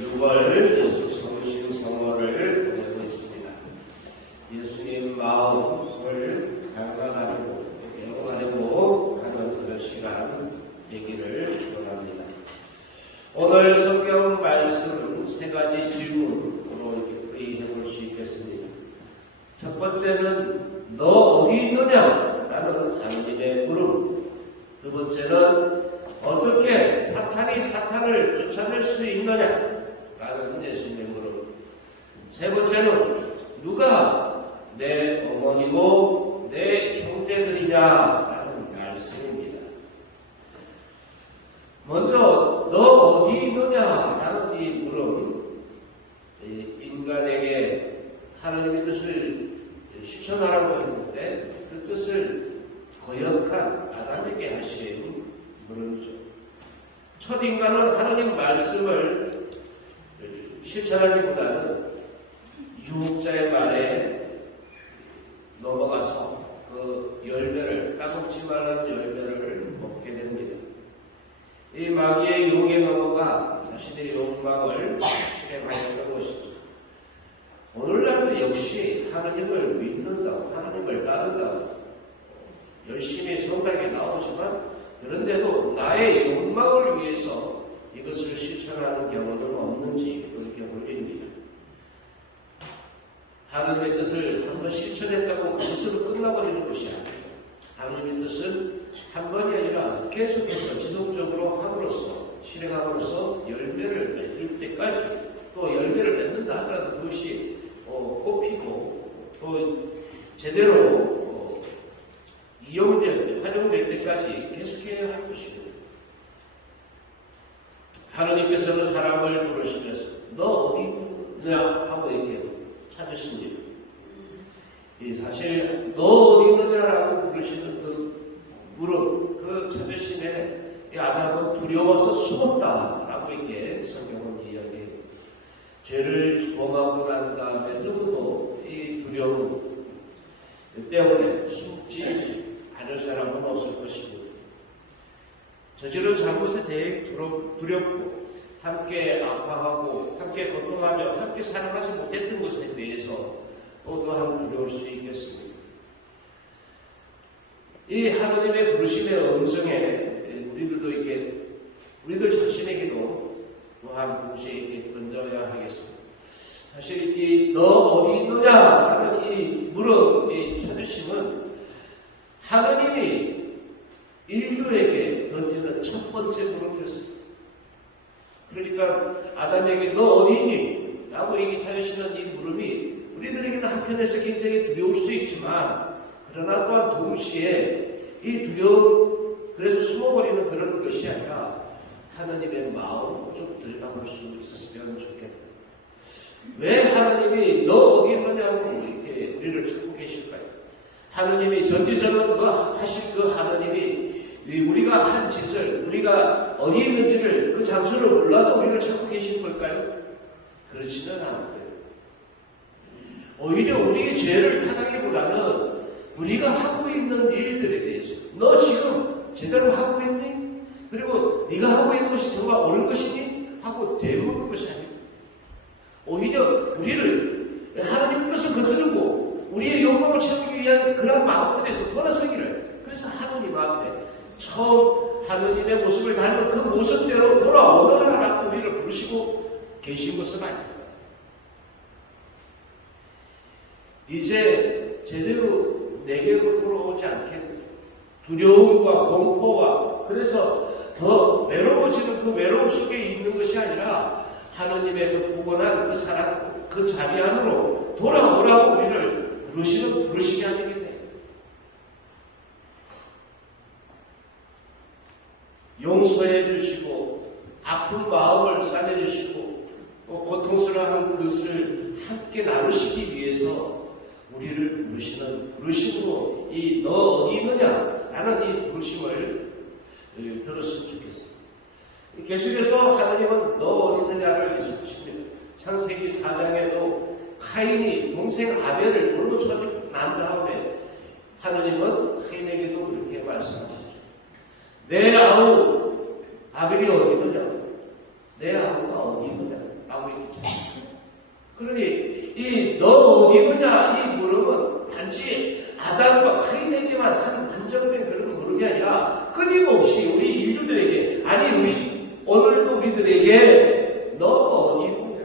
6월 예수 성신 성월을 보내고 있습니다. 예수님 마음을 강간하려고 애용하려고 하는 그 시간 얘기를 축원합니다. 오늘 성경 말씀 세 가지 질문으로 이렇게 풀이해 볼 수 있겠습니다. 첫 번째는 너 어디 있느냐? 라는 하나님의 물음. 두 번째는 어떻게 사탄이 사탄을 쫓아낼 수 있느냐? 라는 예수님의 물음. 세 번째는 누가 내 어머니고 내 형제들이냐? 라는 말씀입니다. 먼저 너 어디 있느냐? 라는 이 물음. 인간에게 하나님의 뜻을 실천하라고 했는데 그 뜻을 거역한 아담에게 하신 물음이죠. 첫 인간은 하나님 말씀을 실천하기보다는 유혹자의 말에 넘어가서 그 열매를, 까먹지 말라는 열매를 먹게 됩니다. 이 마귀의 유혹에 넘어가 자신의 욕망을 실행하였던 것이죠. 오늘날도 역시 하나님을 믿는다고, 하나님을 따른다고 열심히 성당에 나오지만 그런데도 나의 욕망을 위해서 이것을 실천하는 경우는 없는지 그렇게 물립니다. 하나님의 뜻을 한번 실천했다고 그것으로 끝나버리는 것이 아니에요. 하나님의 뜻은 한 번이 아니라 계속해서 지속적으로 함으로써, 실행함으로써 열매를 맺을 때까지, 또 열매를 맺는다 하더라도 그것이 꽃피고 또 제대로 활용될 때까지 계속해야 할 것입니다. 하나님께서는 사람을 부르시면서 너 어디 있느냐 하고 이렇게 찾으십니다. 사실 너 어디 있느냐라고 부르시는 그 물음, 그 찾으심에 아담은 두려워서 숨었다라고 이렇게 성경은 이야기해요. 죄를 범하고 난 다음에 누구도 이 두려움 때문에 숨지 않을 사람은 없을 것입니다. 저지른 잘못에 대해 두렵고 함께 아파하고 함께 고통하며 함께 사랑하지 못했던 것에 대해서 또한 두려울 수 있겠습니다. 이 하나님의 부르심의 음성에 우리들 자신에게도 또한 동시에 이렇게 던져야 하겠습니다. 사실 이 너 어디 있느냐라는 이 물음, 이 찾으심은 하나님이 인류에게 던지는 첫 번째 물음이었습니다. 그러니까 아담에게 너 어디 있니? 라고 얘기 찾으시는 이 물음이 우리들에게는 한편에서 굉장히 두려울 수 있지만 그러나 또한 동시에 이 두려움, 그래서 숨어버리는 그런 것이 아니라 하나님의 마음을 좀 들여다볼 수 있었으면 좋겠다. 왜 하나님이 너 어디 있느냐고 이렇게 우리를 찾고 계실까요? 하나님이 전지전능 하실 그 하나님이 우리가 한 짓을, 우리가 어디 있는지를, 그 장소를 몰라서 우리를 찾고 계신 걸까요? 그렇지는 않고요. 오히려 우리의 죄를 탓하기보다는 우리가 하고 있는 일들에 대해서 너 지금 제대로 하고 있니? 그리고 네가 하고 있는 것이 정말 옳은 것이니? 하고 되묻는 것이 아닙니다. 오히려 우리를 하나님 뜻을 거스르고 우리의 욕망을 채우기 위한 그런 마음들에서 돌아서기를, 그래서 하나님 앞에 처음 하느님의 모습을 닮은 그 모습대로 돌아오너라라고 우리를 부르시고 계신 것은 아닙니다. 이제 제대로 내게로 돌아오지 않겠느냐. 두려움과 공포와 그래서 더 외로워지는 그 외로움 속에 있는 것이 아니라 하나님의 그 구원한 그 사랑, 그 자리 안으로 돌아오라고 우리를 부르시게 아니겠네요. 용서해 주시고 아픈 마음을 싸내주시고 고통스러운 것을 함께 나누시기 위해서 우리를 부르심으로 이 너 어디 있느냐 라는 이 부르심을 들었으면 좋겠습니다. 계속해서 하나님은 너 어디 있느냐를 계속하십니다. 창세기 4장에도 카인이 동생 아벨을 돌로 쳐주고 난 다음에 하나님은 카인에게도 그렇게 말씀하시죠. 내 아우 아벨이 어디 있느냐? 내 아우가 어디 있느냐? 라고 마음에 끼쳐. 그러니 이 너 어디 있느냐 이 물음은 단지 아담과 카인에게만 한정된 그런 물음이 아니라 끊임없이 우리 인류들에게, 아니 우리 오늘도 우리들에게 너 어디 있느냐,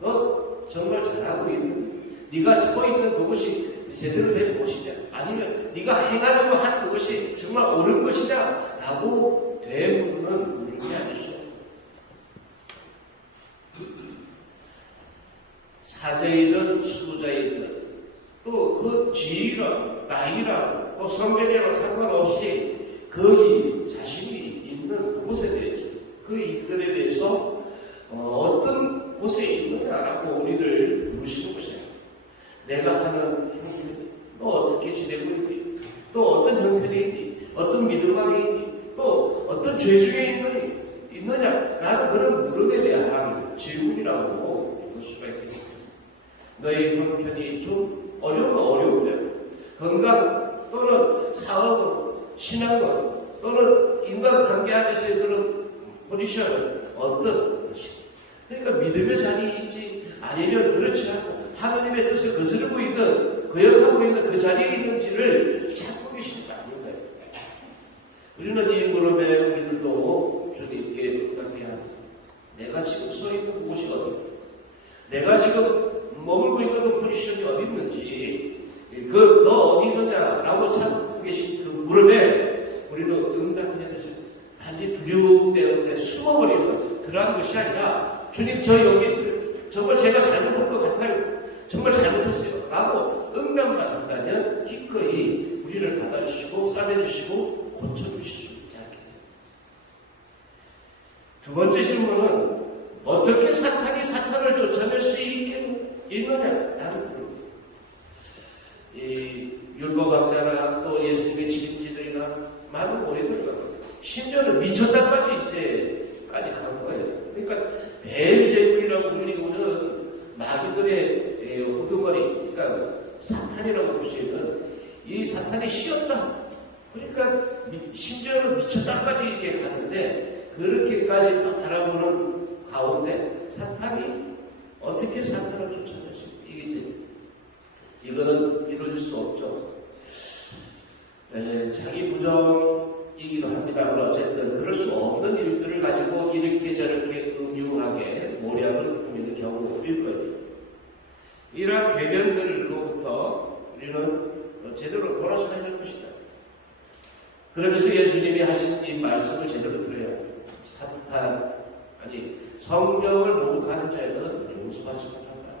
너 정말 잘하고 있는, 네가 서 있는 그것이 제대로 된 것이냐, 아니면 네가 행하려고 하는 그것이 정말 옳은 것이냐 라고 되묻는 물음이 아니죠. 사자이든 수자이든 또 그 지위랑 나이랑 또 성별이랑 상관없이 거기 자신이 있는 그곳에 대해서, 그 일들에 대해서 어떤 곳에 있느냐라고 우리를 물으시는 것이에요. 내가 하는 형편이 또 어떻게 지내고 있니? 또 어떤 형편이 있니? 어떤 믿음 안에 있니? 또 어떤 죄 중에 있느냐라는 그런 물음에 대한 질문이라고 볼 수가 있겠습니다. 너의 형편이 좀 어려우면 건강 또는 사업, 신앙 또는 인간관계 안에서의 그런 포지션은 어떤 것이냐. 그러니까 믿음의 자리인지 아니면 그렇지 않고 하나님의 뜻을 거스르고 있는, 거역하고 있는 그 자리에 있는지를 찾고 계시는 거 아닌가요? 우리는 이 물음에 우리들도 주님께 부탁해야 합니다. 내가 지금 서 있는 곳이 어디, 내가 지금 머물고 있는 그 포지션이 어디 있는지, 그 너 어디 있느냐라고 찾고 계신 그 물음에 우리도 응답해야 되죠. 단지 두려움 때문에 숨어버리는 그러한 것이 아니라, 주님 저 여기 있어요. 정말 제가 잘못한 것 같아요. 정말 잘못했어요. 라고 응답만 한다면 기꺼이 우리를 받아주시고 싸매주시고 고쳐주실 수 있지 않게 됩니다. 두 번째 질문은 어떻게 사탄이 사탄을 쫓아낼 수 있느냐라는 부분입니다. 이 율법학자나 또 예수님의 지식지들이나 많은 오해들과 심지어는 미쳤다까지 간 거예요. 그러니까 베엘제불이라고 불리고는 마귀들의 우두머리, 그러니까 사탄이라고 볼 수 있는 이 사탄이 씌었다. 그러니까 심지어는 미쳤다까지 이렇게 가는데, 그렇게까지 바라보는 가운데 사탄이 어떻게 사탄을 쫓아낼 수 있겠지? 이거는 이루어질 수 없죠. 자기 부정이기도 합니다만 어쨌든 그럴 수 없는 일들을 가지고 이렇게 저렇게 음흉하게 모략을 하는 경우일 거예요. 이러한 괴변들로부터 우리는 제대로 돌아서야 할 것이다. 그러면서 예수님이 하신 이 말씀을 제대로 들어야 합니다. 성령을 모독하는 자는 용서받지 못한다.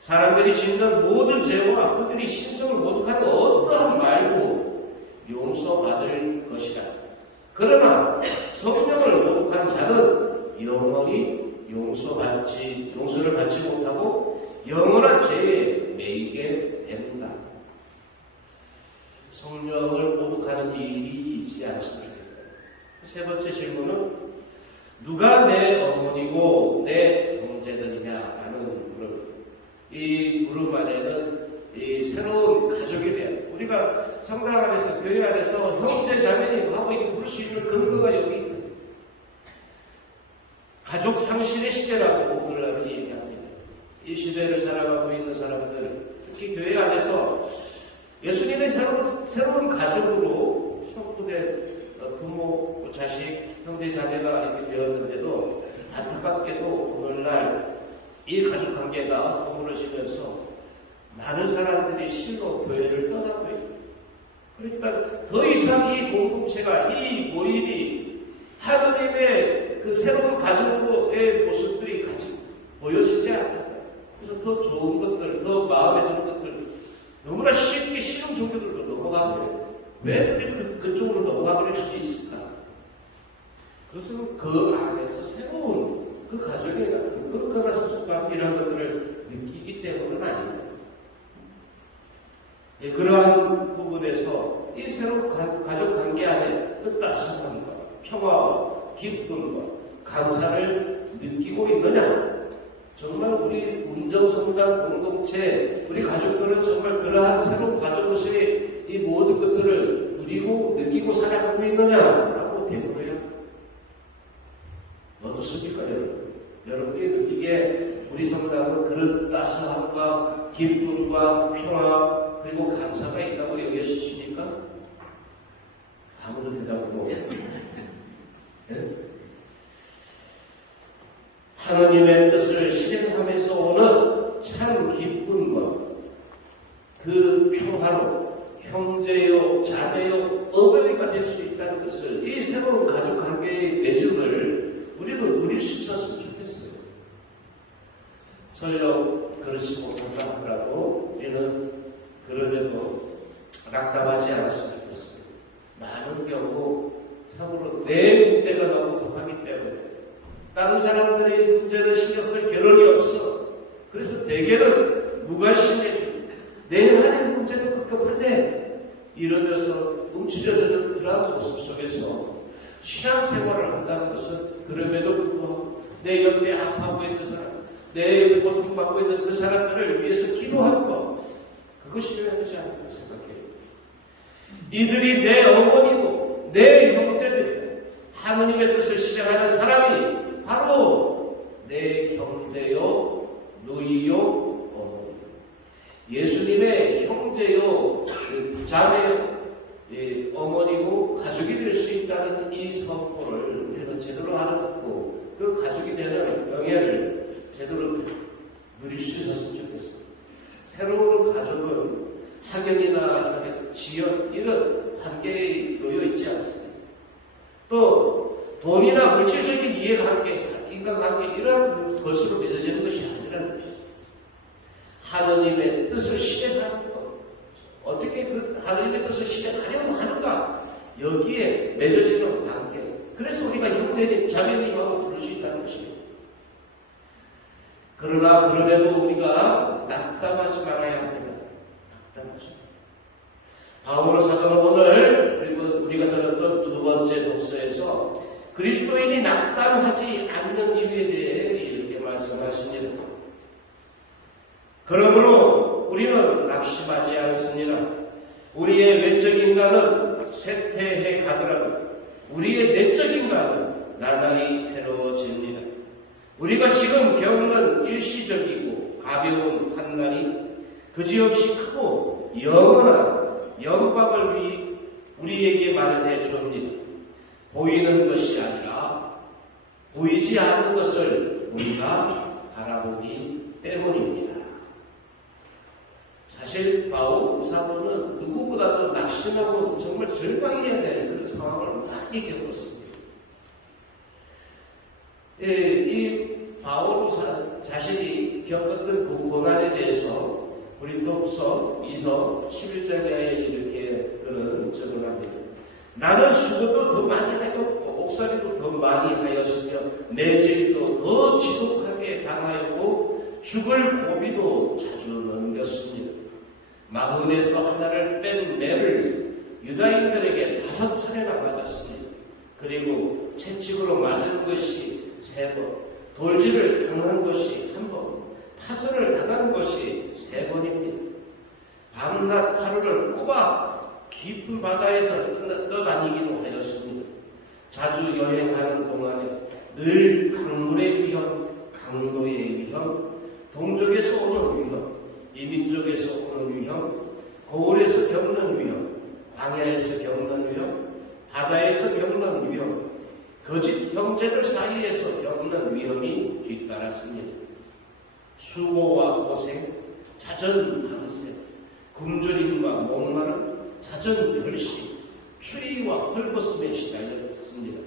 사람들이 짓는 모든 죄와 그들이 신성을 모독하는 어떠한 말도 용서받을 것이다. 그러나 성령을 모독하는 자는 영원히 용서를 받지 못하고 영원한 죄에 매이게 된다. 성령을 모독하는 일이 있지 않습니다. 세 번째 질문은 누가 내 어머니고 내 형제들이냐라는 물음. 이 물음 안에는 이 새로운 가족에 대한, 우리가 성당 안에서 교회 안에서 형제 자매님 하고 이렇게 부를 수 있는 근거가 여기 있다. 가족 상실의 시대라고 오늘날은 얘기합니다. 이 시대를 살아가고 있는 사람들, 특히 교회 안에서 예수님의 새로운 가족으로 성부된 부모, 자식, 형제, 자매가 이렇게 되었는데도 안타깝게도 오늘날 이 가족 관계가 허물어지면서 많은 사람들이 실로 교회를 떠나고 있다. 그러니까 더 이상 이 공동체가, 이 모임이 하느님의 그 새로운 가족의 모습들이 같이 보여지지 않는다. 그래서 더 좋은 것들, 더 마음에 드는 것들, 너무나 쉽게 쉬운 종교들로 넘어가고요. 왜 그쪽으로 넘어가버릴 수 있을까? 그것은 그 안에서 새로운 그 가족의 같은 그렇거나 소속감 이런 것들을 느끼기 때문은 아닙니다. 그러한 부분에서 이 새로운 가족 관계 안에 그 따스함과 평화와 기쁨과 감사를 느끼고 있느냐? 정말 우리 운정성당 공동체, 우리 가족들은 정말 그러한 새로운 가족으로서의 이 모든 것들을 누리고 느끼고 살아가고 있느냐라고 되물어야 어떻습니까, 여러분? 여러분이 느끼기에 우리 성당은 그런 따스함과 기쁨과 평화 그리고 감사가 있다고 여기십니까? 아무런 대답을 못해요. 네? 하나님의 뜻을 실행하면서 오는 참 기쁨과 그 평화로 형제요, 자매요, 어머니가 될 수 있다는 것을 이 새로운 가족 관계의 매듭을 우리도 누릴 수 있었으면 좋겠어요. 설령 그렇지 못한다 하더라도 우리는 그럼에도 낙담하지 않았으면 좋겠어요. 많은 경우 참으로 내 문제가 너무 급하기 때문에 다른 사람들의 문제를 신경 쓸 겨를이 없어. 그래서 대개는 무관심해지고 내 안의 문제도 급급한데 이러면서 움츠려드는 그런 모습 속에서 신앙생활을 한다는 것은 그럼에도 불구하고 내 옆에 아파하고 있는 사람, 내 고통받고 있는 그 사람들을 위해서 기도하는 것, 그것이 중요하지 않을까 생각해요. 이들이 내 어머니고 내 형제들이고 하느님의 뜻을 실행하는 사람이 바로 내 형제요, 누이요, 어머니. 예수님의 형제요, 자매요, 어머니고 가족이 될 수 있다는 이 선포를 우리는 제대로 알아듣고 그 가족이 되는 명예를 제대로 누릴 수 있었으면 좋겠어요. 새로운 가족은 학연이나 지연 이런 관계에 놓여 있지 않습니다. 또 돈이나 물질적인 이해관계, 인간관계 이런 것으로 맺어지는 것이 아니라는 것이죠. 하느님의 뜻을 실행하는 것. 어떻게 그 하느님의 뜻을 실행하려고 하는가? 여기에 맺어지는 관계. 그래서 우리가 형제님, 자매님하고 부를 수 있다는 것입니다. 그러나 그럼에도 우리가 낙담하지 말아야 합니다. 낙담하지 말아야. 바울 사도는 오늘 우리가 들었던 두 번째 독서에서 그리스도인이 낙담하지 않는 이유에 대해 이렇게 말씀하십니다. 그러므로 우리는 낙심하지 않습니다. 우리의 외적 인간은 쇠퇴해 가더라도 우리의 내적 인간은 나날이 새로워집니다. 우리가 지금 겪는 일시적이고 가벼운 환난이 그지없이 크고 영원한 영광을 우리에게 마련해 줍니다. 보이는 것이 아니라 보이지 않는 것을 우리가 바라보기 때문입니다. 사실 바울 사도는 누구보다도 낙심하고 정말 절망해야 되는 그런 상황을 많이 겪었습니다. 이 바울 자신이 겪었던 그 고난에 대해서 고린도후서 2서 11장에 이렇게 그런 적을 합니다. 나는 수고도 더 많이 하였고 옥살이도 더 많이 하였으며 매질도 더 지독하게 당하였고 죽을 고비도 자주 넘겼습니다. 마흔에서 하나를 뺀 매를 유다인들에게 5차례나 맞았습니다. 그리고 채찍으로 맞은 것이 3번, 돌질을 당한 것이 1번, 파선을 당한 것이 3번입니다. 밤낮 하루를 꼬박 깊은 바다에서 떠다니기도 하였습니다. 자주 여행하는 동안에 늘 강물의 위험, 강도의 위험, 동족에서 오는 위험, 이민족에서 오는 위험, 고을에서 겪는 위험, 광야에서 겪는 위험, 바다에서 겪는 위험, 거짓 형제들 사이에서 겪는 위험이 뒤따랐습니다. 수고와 고생, 잦은 방세, 굶주림과 목마름, 잦은 결심, 추위와 헐벗음에 시달렸습니다.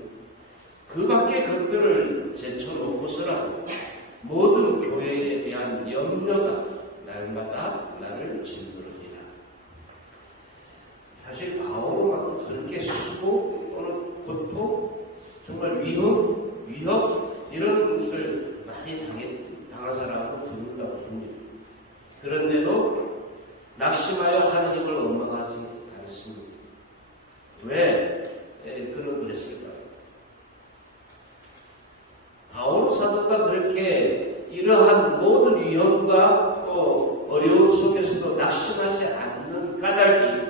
그 밖의 것들을 제쳐놓고서라도 모든 교회에 대한 염려가 날마다 나를 짓누릅니다. 사실 바울은 그렇게 수고 또는 고통, 정말 위험 이런 것을 많이 당한 사람은 드문다고 봅니다. 그런데도 낙심하여 하느님을 원망하지 않습니다. 왜 그랬을까요? 바울 사도가 그렇게 이러한 모든 위험과 또 어려움 속에서도 낙심하지 않는 까닭이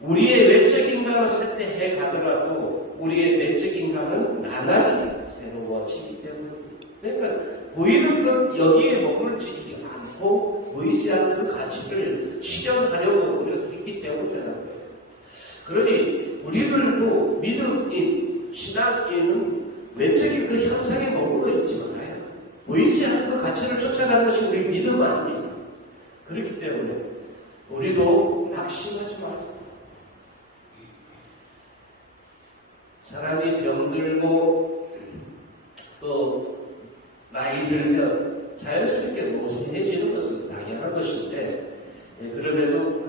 우리의 외적 인간은 쇠퇴해 가더라도 우리의 내적 인간은 나날이 새로워지기 때문입니다. 그러니까 보이는 것 여기에 머물지 않고 보이지 않는 그 가치를 실현하려고 우리가 했기 때문이라는 거예요. 그러니 우리들도 믿음인 신앙인은 외적인 그 형상에 머물러 있지 않아요. 보이지 않는 그 가치를 쫓아가는 것이 우리 믿음 아닙니까? 그렇기 때문에 우리도 낙심하지 말고, 사람이 병들고 또 나이 들면 자연스럽게 노쇠해지는 것은 당연한 것인데, 그럼에도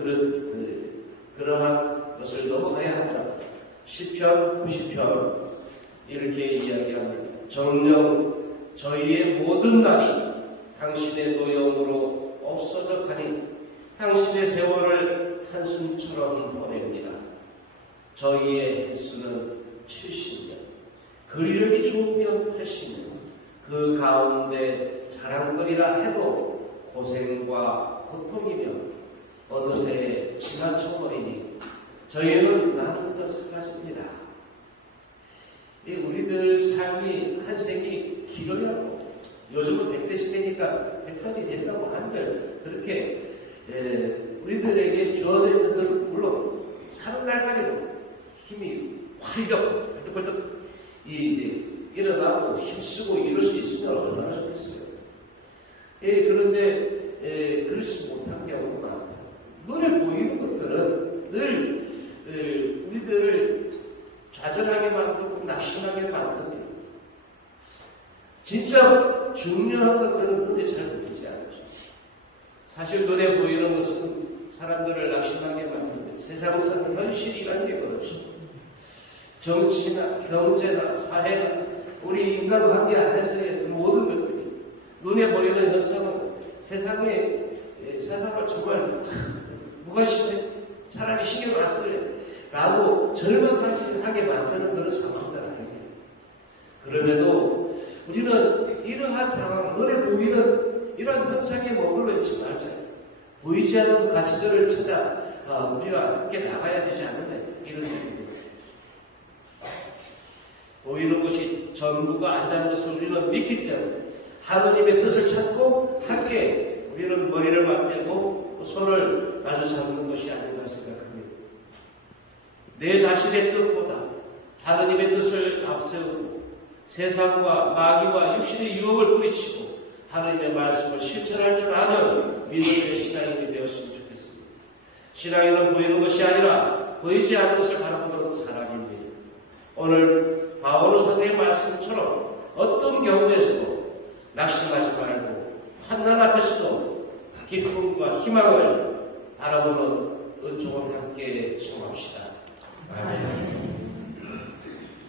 그러한 것을 넘어가야 한다. 시편 90편 이렇게 이야기합니다. 정녕 저희의 모든 날이 당신의 노여움으로 없어져 가니 당신의 세월을 한숨처럼 보냅니다. 저희의 횟수는 70년, 근력이 좋으면 80년, 그 가운데 자랑거리라 해도 고생과 고통이며 어느새 지나쳐버리니 저희는 나눈 것을 가집니다. 우리들 삶이 한 생이 길어야, 요즘은 100세 시대니까 100살이 된다고 한들 그렇게 우리들에게 주어져 있는 것은 물론 사는 날까지도 힘이 활력 벌떡벌떡 일어나고 힘쓰고 이럴 수 있으면 얼마나 좋겠어요. 그런데 그렇지 못한 경우가 많다. 눈에 보이는 것들은 늘 우리들을 좌절하게 만들고 낙심하게 만듭니다. 진짜 중요한 것들은 눈에 잘 보이지 않죠. 사실 눈에 보이는 것은 사람들을 낙심하게 만듭니다. 세상상 현실이라는 게 그렇죠. 정치나 경제나 사회나 우리 인간관계 안에서의 모든 것들이 눈에 보이는 현상은 세상을 정말 누가 차라리 신경 안 쓰래 라고 절망까지 하게 만드는 그런 상황들 아닙니다. 그럼에도 우리는 이러한 상황, 눈에 보이는 이러한 현상에 머물러 있지 말자. 보이지 않는 그 가치들을 찾아 우리가 함께 나가야 되지 않느냐, 이런 얘기입니다. 보이는 것이 전부가 아니라는 것을 우리는 믿기 때문에 하느님의 뜻을 찾고 함께 우리는 머리를 맞대고 손을 마주 잡는 것이 아닌가 생각합니다. 내 자신의 뜻보다 하느님의 뜻을 앞세우고 세상과 마귀와 육신의 유혹을 뿌리치고 하느님의 말씀을 실천할 줄 아는 믿음의 신앙인이 되었으면 좋겠습니다. 신앙인은 보이는 것이 아니라 보이지 않는 것을 바라보는 사람입니다. 오늘 바울 사도의 말씀처럼 어떤 경우에서도 낙심하지 말고 환난 앞에서도 기쁨과 희망을 바라보는 은총을 함께 청합시다. 아멘.